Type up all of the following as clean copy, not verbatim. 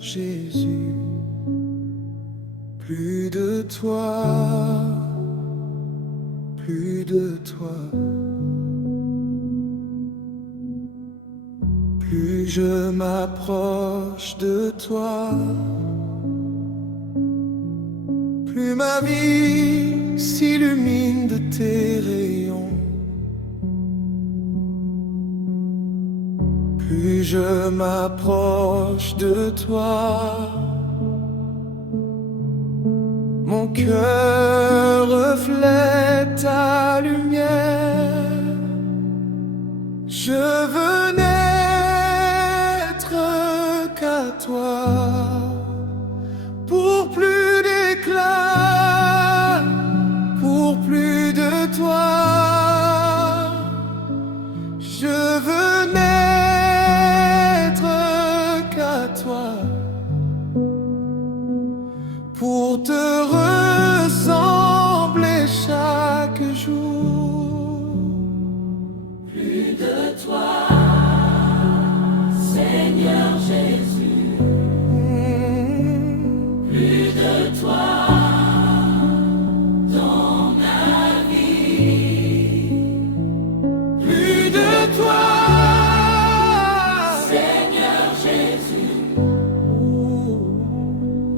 Jésus, plus de toi, plus de toi. Plus je m'approche de toi, plus ma vie s'illumine de tes rayons. Plus je m'approche de toi, mon cœur reflète ta lumière. Je veux n'être qu'à toi, pour plus d'éclat, pour plus de toi. Je veux n'être qu'à toi, pour te ressembler chaque jour. Plus de toi, Seigneur Jésus. Plus de toi dans ma vie. Plus de toi, Seigneur Jésus.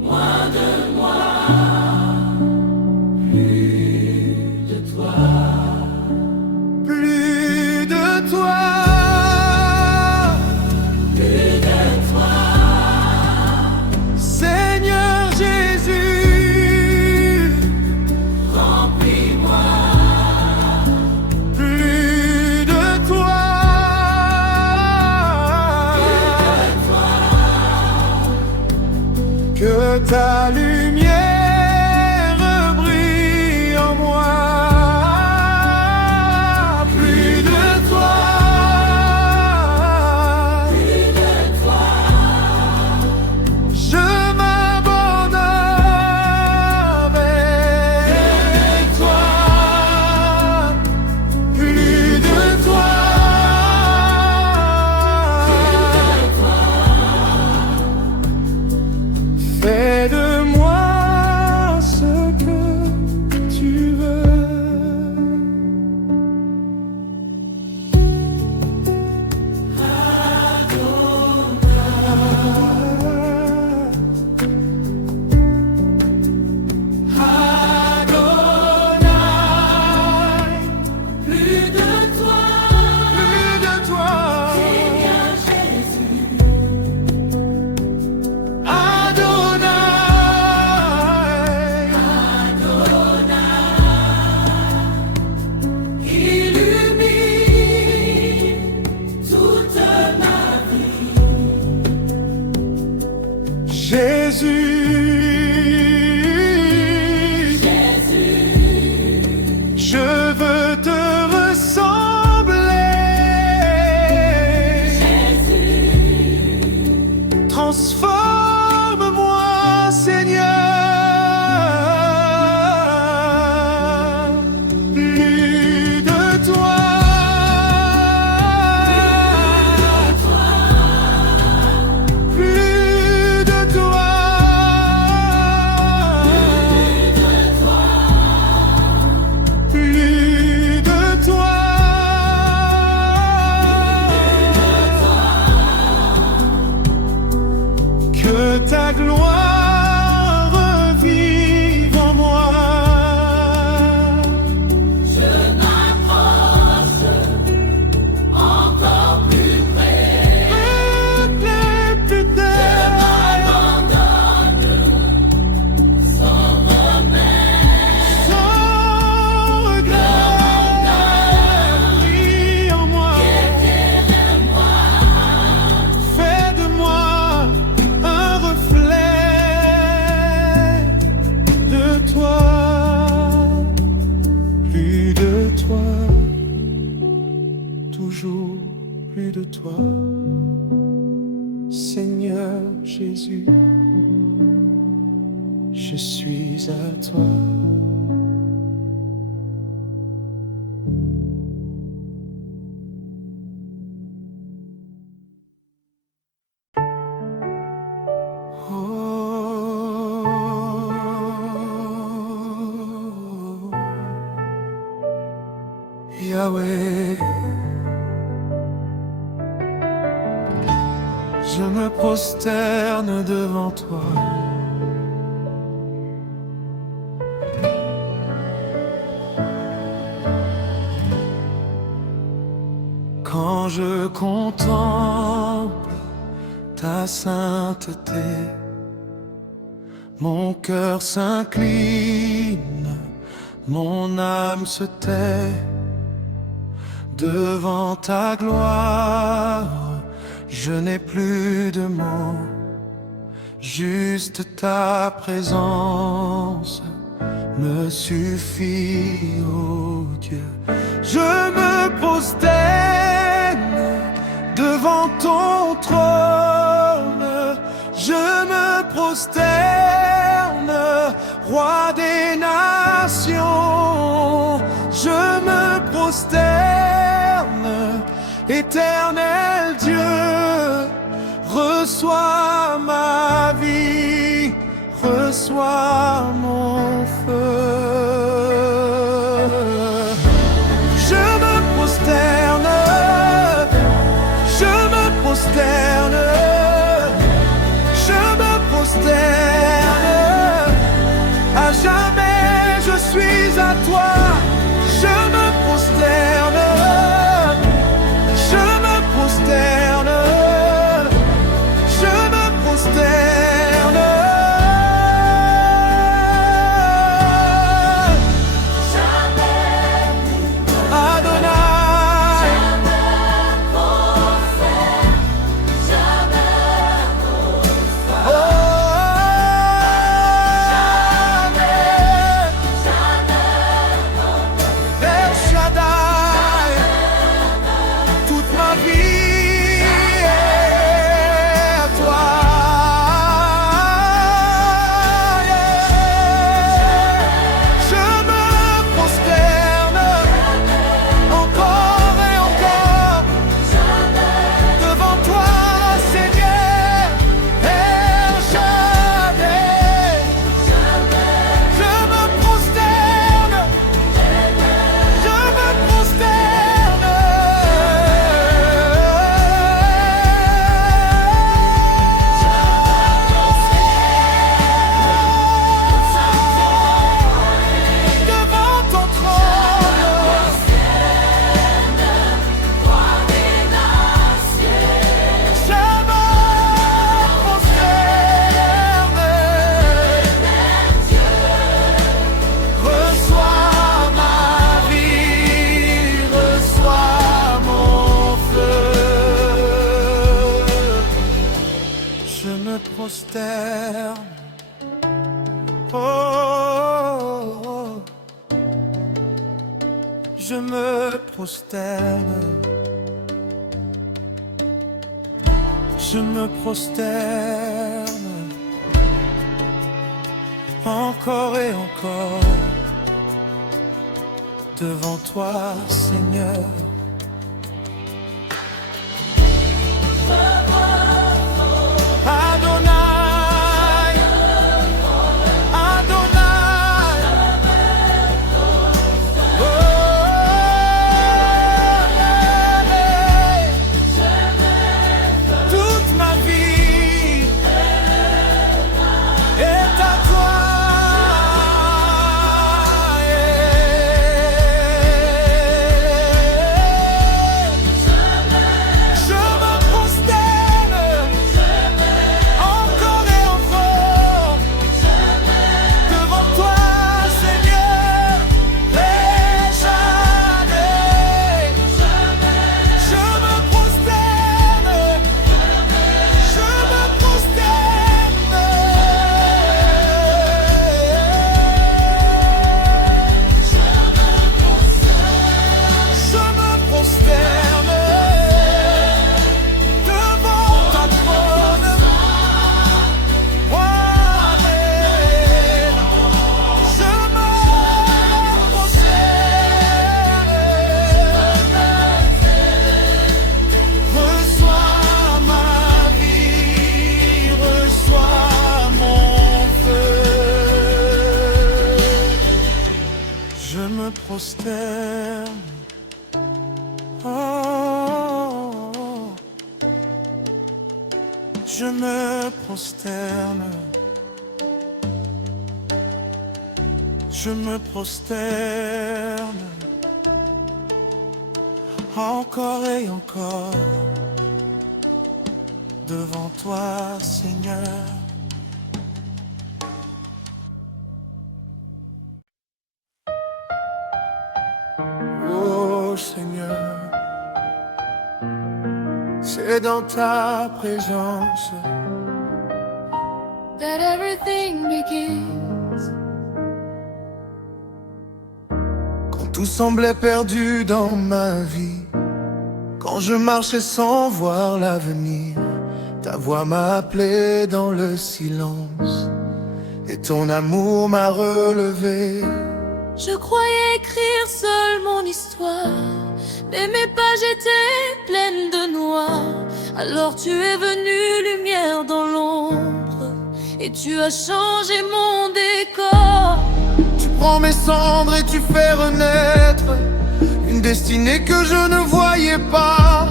Moins de moi, plus de toi. plus de toi, Plus de toi, Seigneur Jésus. remplis-moi. Plus de toi, que ta lumière brille en moi. Plus de toi, je m'abandonne avec toi. Plus de toi, fais de moi ce que tu veux. Adonai, Plus de toi, plus de toi. Seigneur Jésus. Adonai, Illumine toute ma vie. Jésus, je veux te ressembler. Transforme-moi, Seigneur. Plus de toi, plus de toi, plus de toi, que ta gloire revive en moi. Je m'approche encore plus près. Plus tard, M'abandonne sans remède. sans regret, brille en moi. Fais de moi un reflet de toi. Plus de toi, toujours plus de toi. Seigneur Jésus, je suis à toi. Yahweh. Je me prosterne devant toi. Quand je contemple ta sainteté, mon cœur s'incline, mon âme se tait devant ta gloire. Je n'ai plus de mots, juste ta présence me suffit, oh Dieu. Je me prosterne devant ton trône, je me prosterne, roi des nations. Je me prosterne, éternel Dieu. Reçois ma vie, reçois mon feu. Je me prosterne, je me prosterne, je me prosterne. À jamais je suis à toi. Je me prosterne, je me prosterne, je me prosterne. Prosterne, oh, oh, oh. Je me prosterne, je me prosterne, encore et encore, devant toi, Seigneur. prosterne je me prosterne. Je me prosterne. Encore et encore devant toi, Seigneur. Oh Seigneur, c'est dans ta présence that everything begins. quand tout semblait perdu dans ma vie, quand je marchais sans voir l'avenir. Ta voix m'a appelé dans le silence et ton amour m'a relevé. Je croyais écrire seule mon histoire, mais mes pages étaient pleines de noir. Alors tu es venu, lumière dans l'ombre, et tu as changé mon décor. Tu prends mes cendres et tu fais renaître une destinée que je ne voyais pas.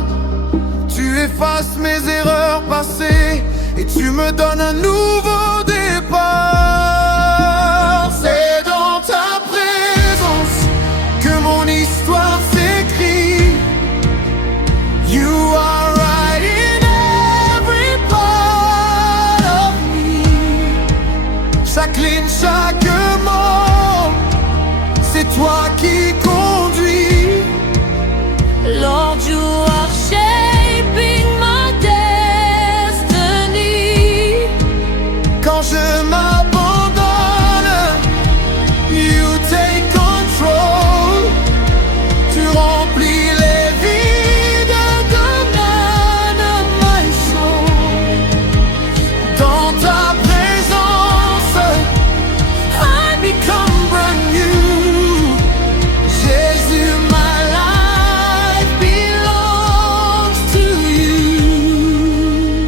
Tu effaces mes erreurs passées et tu me donnes un nouveau départ. C'est dans ta présence que mon histoire s'écrit. You are right in every part of me. Chaque ligne, chaque mot, c'est toi qui conduis. Lord, you are shaping my destiny. Quand je m'abandonne, you take control. Tu remplis les vides de my soul. Dans ta présence, I become brand new. Jésus, my life belongs to you.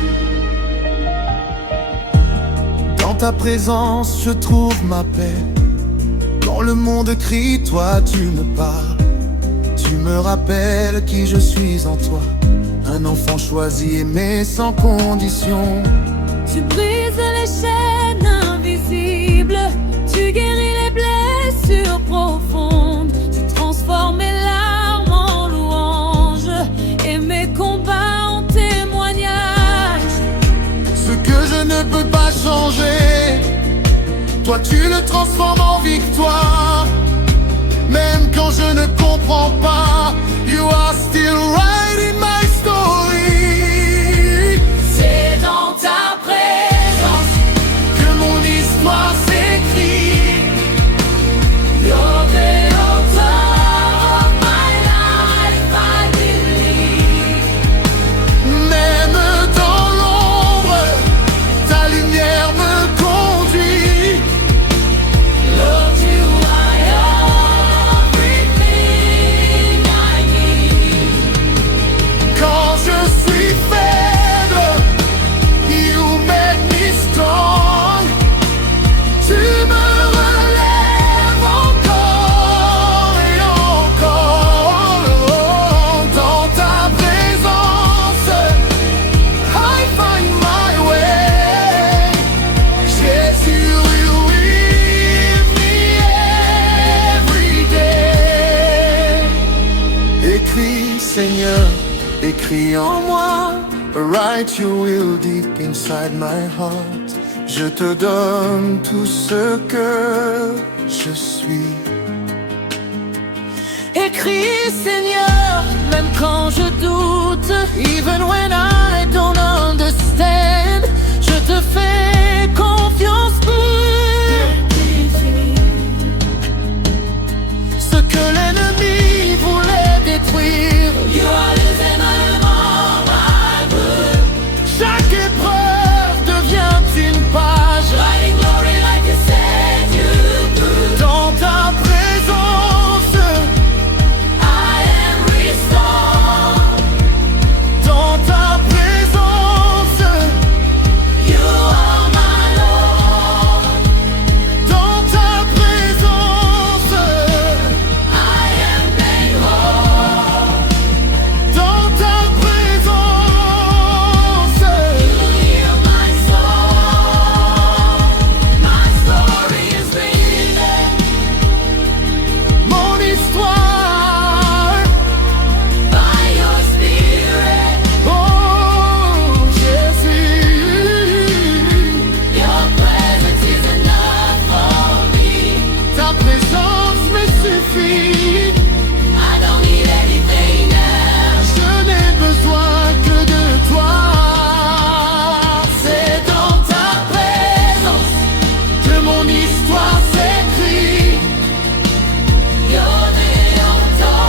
Dans ta présence, je trouve ma paix. Quand le monde crie, toi tu me parles. Tu me rappelles qui je suis en toi. Un enfant choisi, aimé sans condition. Tu brises les chaînes invisibles, tu guéris les blessures profondes, tu transformes mes larmes en louanges et mes combats en témoignages. Ce que je ne peux pas changer, toi tu le transformes en victoire. Même quand je ne comprends pas, you are still writing my story. C'est dans ta présence Que mon histoire s'écrit. you're the author of my life, I believe. Même dans l'ombre, ta lumière me conduit. Lord, you are everything I need. Quand je suis faible, you make me strong. Tu me relèves encore et encore. Dans ta présence, I find my way. Jésus will with me every day. Écris, Seigneur, écris en moi. Write your will deep inside my heart. Je te donne tout ce que je suis. Écris, Seigneur, même quand je doute, even when I don't understand, je te fais confiance pour Ce que l'ennemi voulait détruire. You are losing my book, Chaque épreuve devient une page. writing glory like you said you would. Dans ta présence, I am restored. dans ta présence, You are suffit. I don't need anything else. Je n'ai besoin que de toi. C'est dans ta présence Que mon histoire s'écrit. You're the author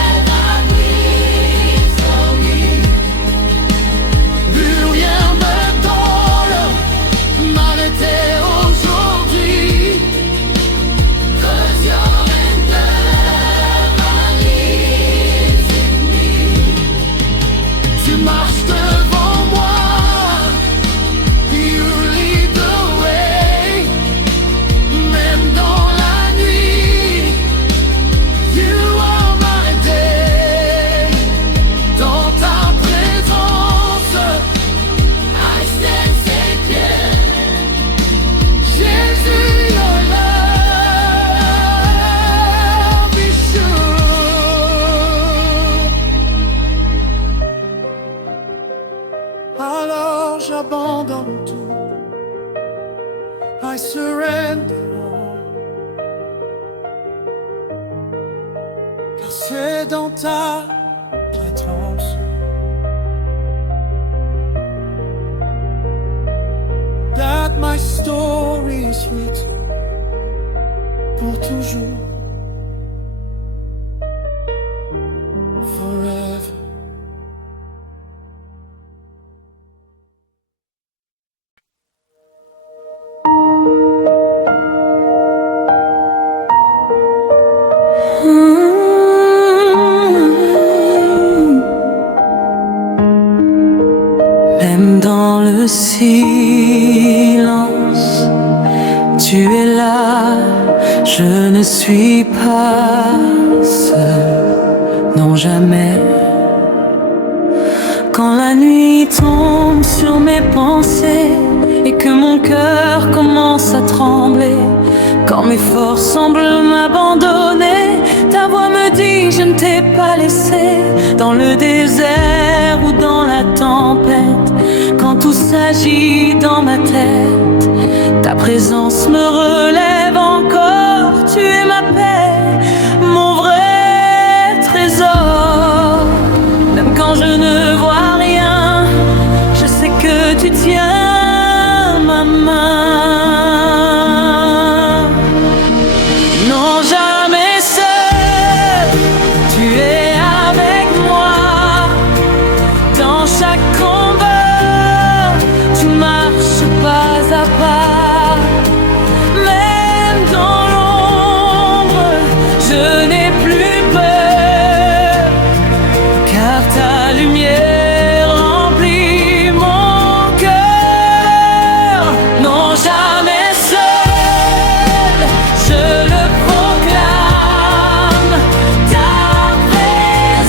and I breathe from you. Plus rien ne drôle m'arrêter aujourd'hui. 'Cause you're in love, I live in me. Tu marches devant moi. You lead the way. Même dans la nuit. You are my day. Dans ta présence, I stand secure. Jésus, your love is sure. Alors j'abandonne tout. I surrender all. Car c'est dans ta présence that my story is written pour toujours, forever. Même dans le silence, tu es là, je ne suis pas seul, non jamais. Quand la nuit tombe sur mes pensées et que mon cœur commence à trembler, quand mes forces semblent m'abandonner, ta voix me dit je ne t'ai pas laissé. Dans le désert ou dans la tempête, quand tout s'agit dans ma tête, ta présence me relève encore. Tu es ma paix, mon vrai trésor. Même quand je ne vois rien, je sais que tu tiens ma main. Non, jamais seul, tu es avec moi. Dans chaque combat, tu marches pas à pas. Même dans l'ombre, je n'ai plus peur, car ta lumière remplit mon cœur. Non, jamais seul, je le proclame. Ta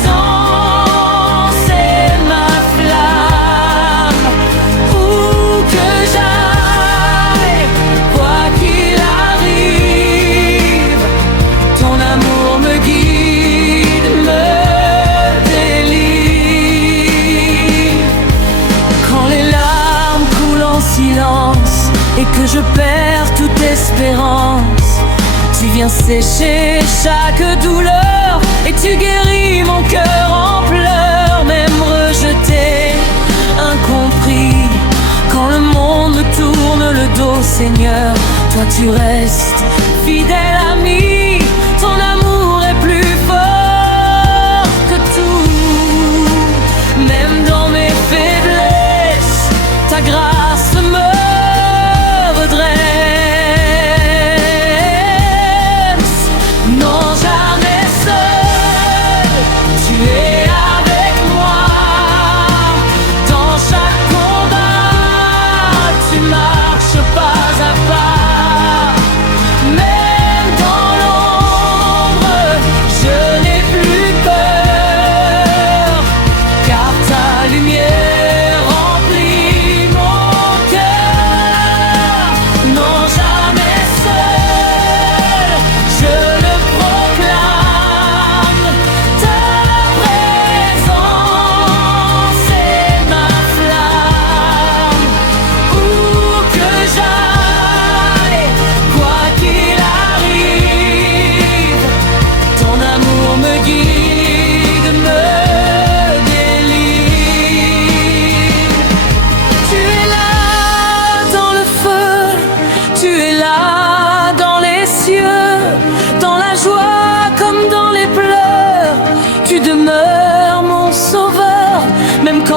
présence est ma flamme. Où que j'aille, quoi qu'il arrive, ton amour me guide, me délivre. Quand les larmes coulent en silence et que je perds toute espérance, tu viens sécher chaque douleur et tu guéris mon cœur en pleurs. Même rejeté, incompris, quand le monde me tourne le dos, Seigneur, toi tu restes fidèle ami. Ton amour est plus fort que tout. Même dans mes faiblesses, ta grâce me redresse. Non, jamais seul, tu es avec moi. Dans chaque combat, tu marches pas à pas. Même dans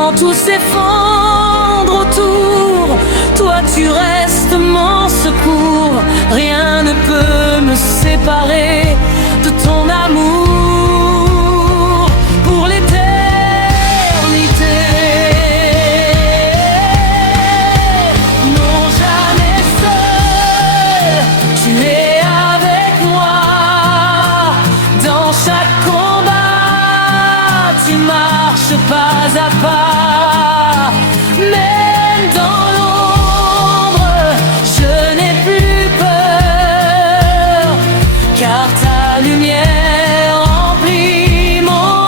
quand tout s'effondre autour, toi tu restes mon secours. Rien ne peut me séparer de ton amour pour l'éternité. Non, jamais seul, tu es avec moi. Dans chaque combat, tu marches pas à pas. Même dans l'ombre, je n'ai plus peur, car ta lumière remplit mon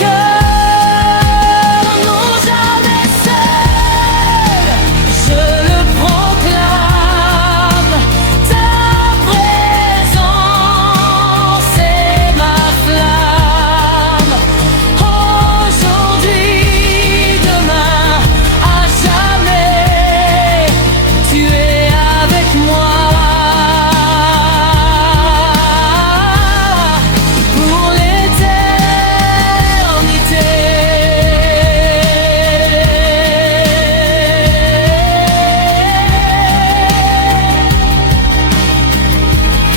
cœur. Non, jamais seul, je le proclame. Ta présence est ma flamme. Aujourd'hui, demain, à jamais, tu es avec moi. Pour l'éternité.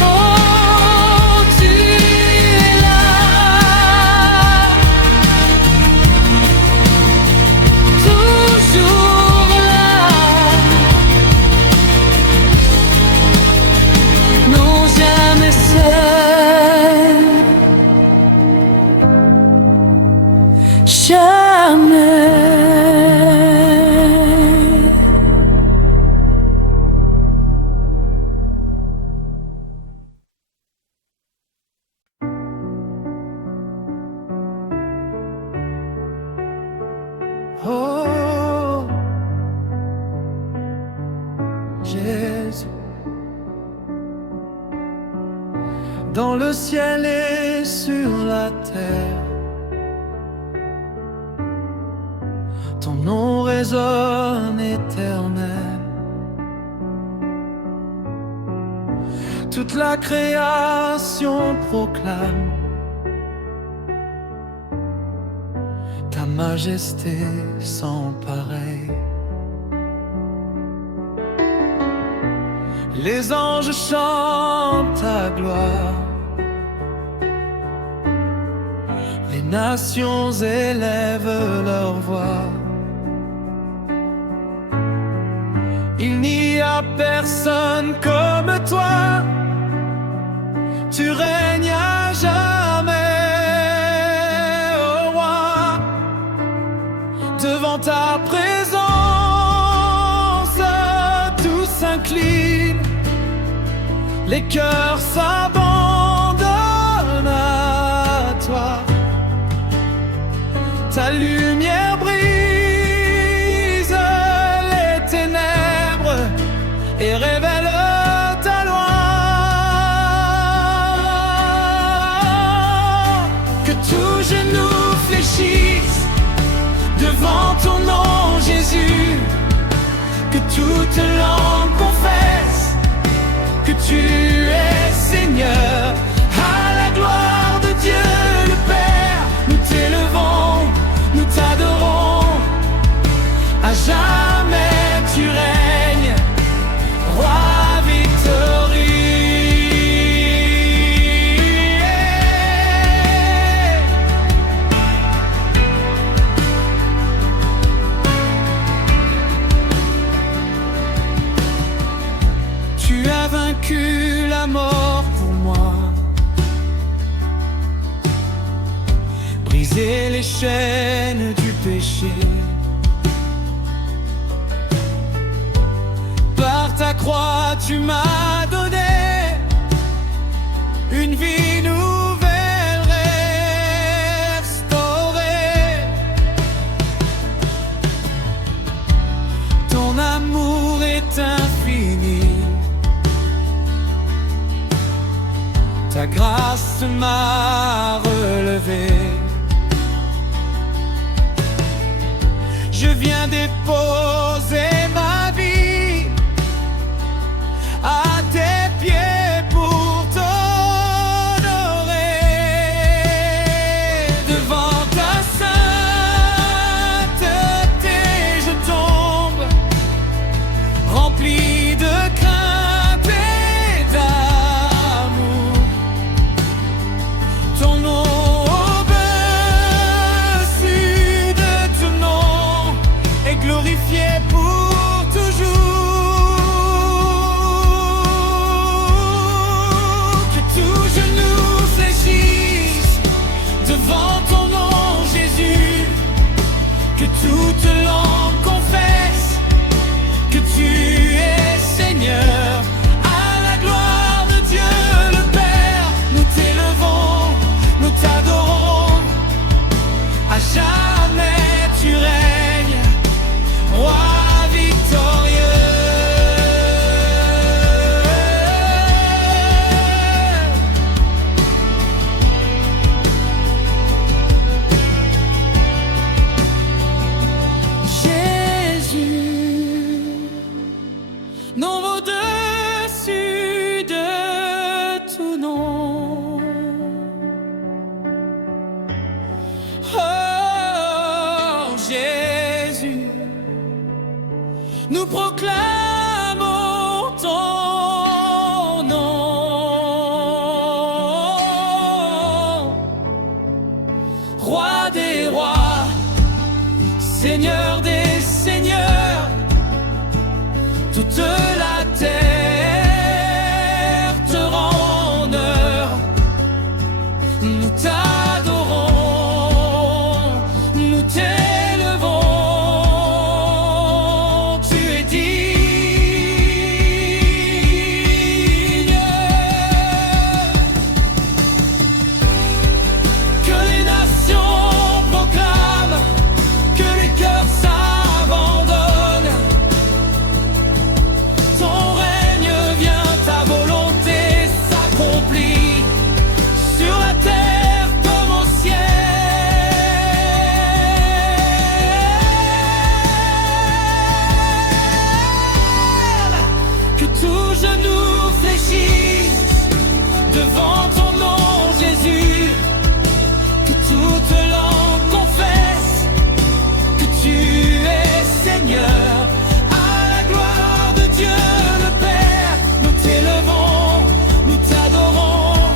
Oh, tu es là, toujours là. Non, jamais seul. Jamais. Oh, Jésus, dans le ciel et sur la terre, ton nom résonne éternel. Toute la création proclame ta majesté sans pareil. Les anges chantent ta gloire, les nations élèvent leur voix. Il n'y a personne comme toi, tu règnes à jamais, ô roi. Devant ta présence, tout s'incline, les cœurs s'abandonnent à toi. Ta lumière brise les ténèbres et révèle ta loi. Que tout genou fléchisse devant ton nom, Jésus. Que toute langue confesse que tu es Seigneur. À la gloire de Dieu le Père, nous t'élevons, nous t'adorons. À jamais tu règnes, roi Tu as vaincu la mort pour moi, brisé les chaînes du péché. Par ta croix tu m'as donné une vie nouvelle restaurée. Ton amour est infini, ta grâce m'a relevé. Je viens déposer ma vie à tes pieds pour t'honorer. Devant ta sainte devant ton nom, Jésus, que toute langue confesse que tu es Seigneur. À la gloire de Dieu le Père, nous t'élevons, nous t'adorons. À jamais tu règnes, roi victorieux. Nom au-dessus de tout nom. Oh Jésus, nous proclamons ton nom. Roi des rois, Seigneur des seigneurs, toute la terre te rend honneur. Nous t'adorons, nous t'élevons. Tu es digne. Que les nations proclament, que les cœurs s'abandonnent. Ton règne vient, ta volonté s'accomplit sur la terre comme au ciel. Que tout genou fléchisse devant ton nom, Jésus. Que toute langue confesse que tu es Seigneur. À la gloire de Dieu le Père, nous t'élevons, nous t'adorons.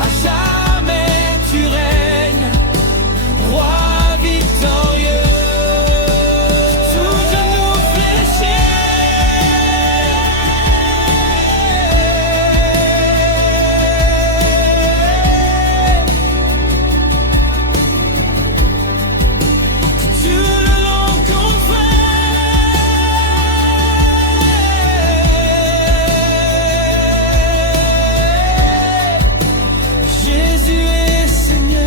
À jamais tu règnes, roi victorieux. Tout genou fléché, tu le long confesse. Jésus est Seigneur.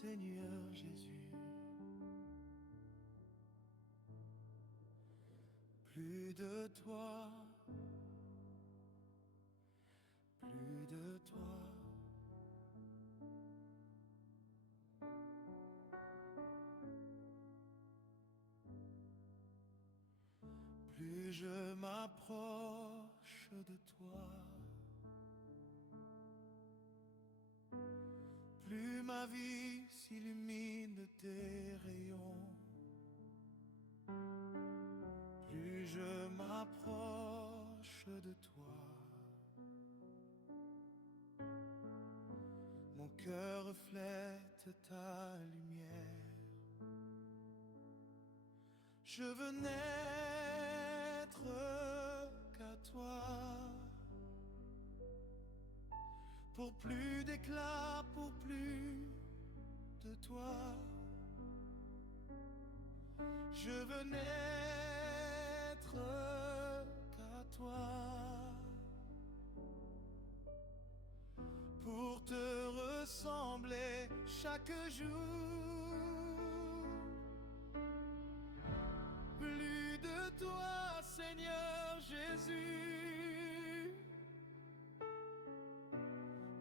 Seigneur Jésus, plus de toi, plus de toi. Plus je m'approche de toi, plus ma vie s'illumine de tes rayons. Plus je m'approche de toi, mon cœur reflète ta lumière. Je veux n'être qu'à toi, pour plus d'éclat, pour plus de toi. Je veux n'être qu'à toi, pour te ressembler chaque jour. Plus de toi, Seigneur Jésus,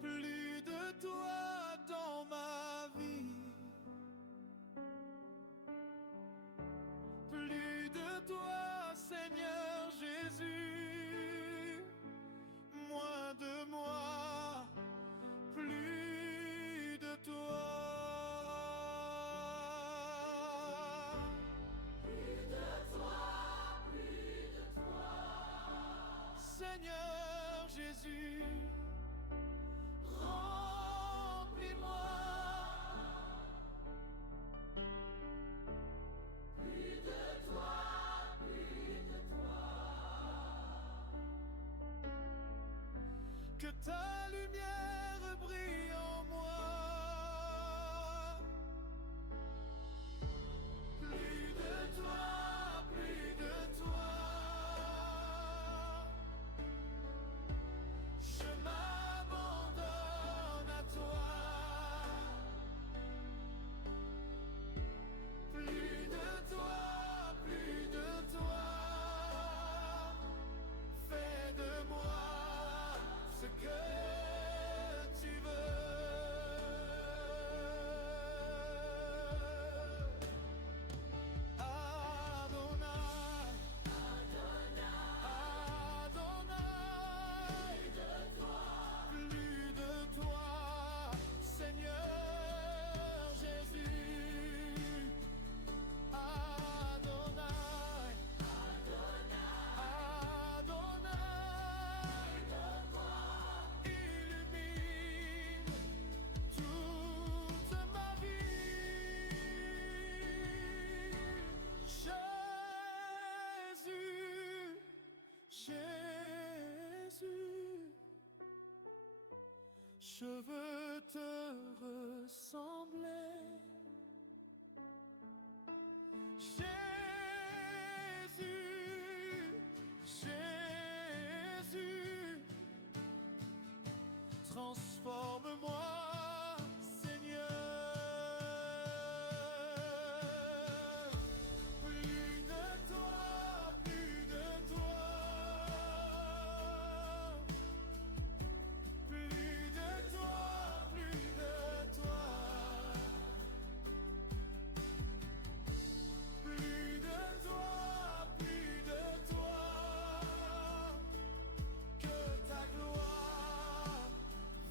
plus de toi dans ma vie. Plus de toi, Seigneur Jésus, moins de moi, plus de toi. Seigneur Jésus, remplis-moi. Plus de toi, plus de toi. Que ta lumière brille en moi. Plus de toi, plus de toi. Je m'abandonne à toi. Plus de toi, plus de toi. Fais de moi ce que tu veux. Adonai, Adonai, plus de toi, Seigneur Jésus. Adonai, Adonai, illumine toute ma vie. Jésus, je veux te ressembler. Jésus, transforme-moi, Seigneur. Plus de toi, plus de toi. Plus de toi, plus de toi. Plus de toi, plus de toi. Que ta gloire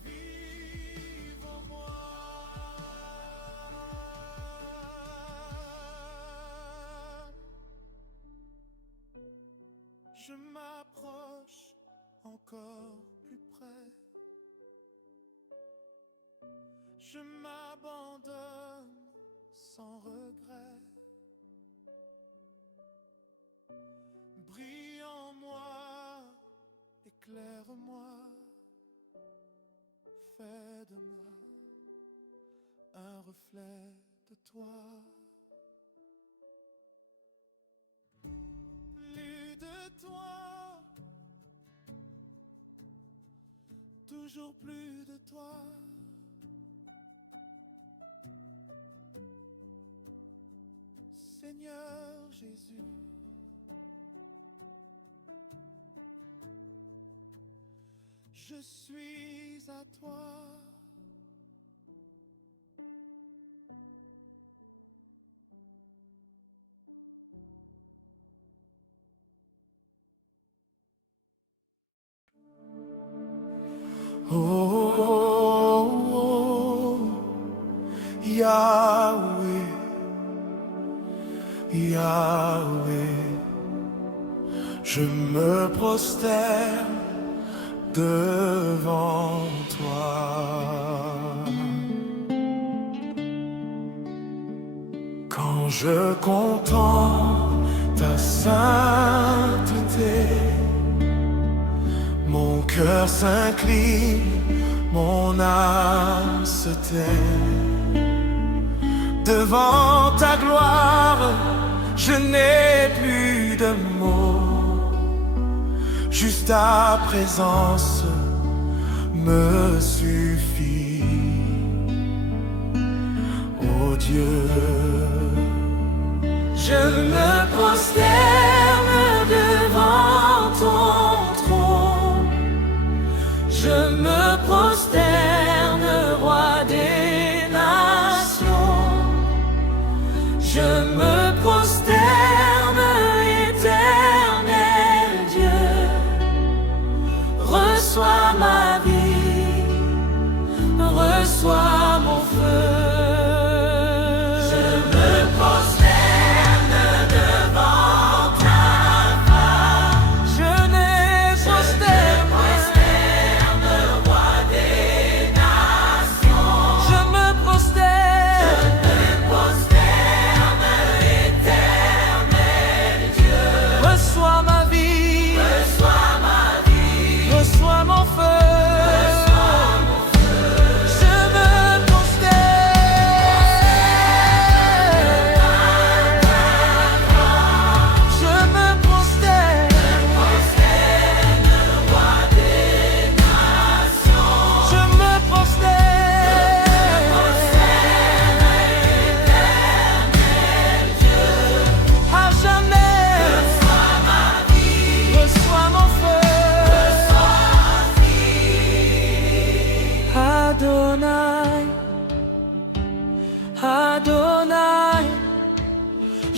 vive en moi. Je m'approche encore plus près. Je m'abandonne sans regret. Brille en moi, éclaire-moi. Fais de moi un reflet de toi. Plus de toi, toujours plus de toi. Seigneur Jésus, je suis à toi. Oh, Yahweh, Yahweh, je me prosterne devant toi. Quand je contemple ta sainteté, mon cœur s'incline, mon âme se tait. Devant ta gloire, je n'ai plus de mots. Juste ta présence me suffit. Oh Dieu, je me prosterne devant ton trône. Je me prosterne, roi des nations. Je me prosterne, éternel Dieu. Reçois ma vie, reçois mon feu. Je me prosterne devant ta face. Je n'ai prosterne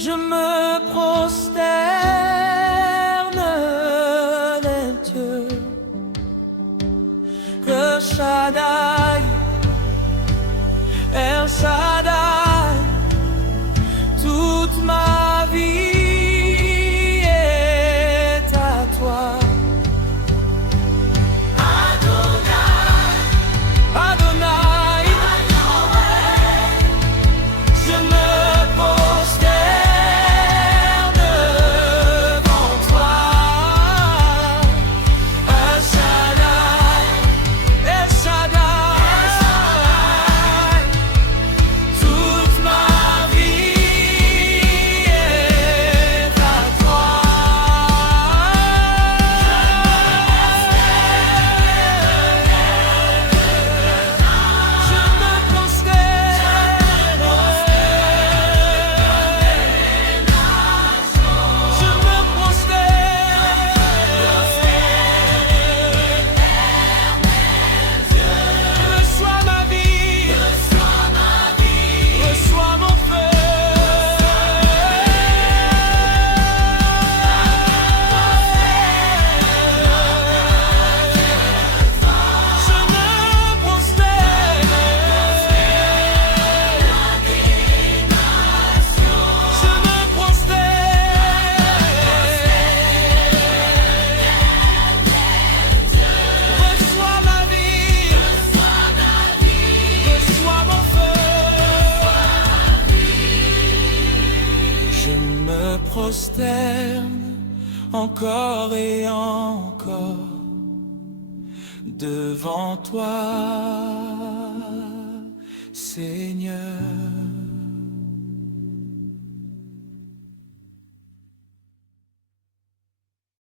je me prosterne, les dieux, le Shaddai, El Shaddai, toute ma vie est à toi. Adonai, je me prosterne devant toi. El Shaddai, El Shaddai, toute ma vie est à toi. Je me prosterne, je me prosterne. Reçois ma vie, reçois mon feu. Je me prosterne, je me prosterne. Reçois ma vie, reçois mon feu. Je me prosterne encore et encore devant toi, Seigneur.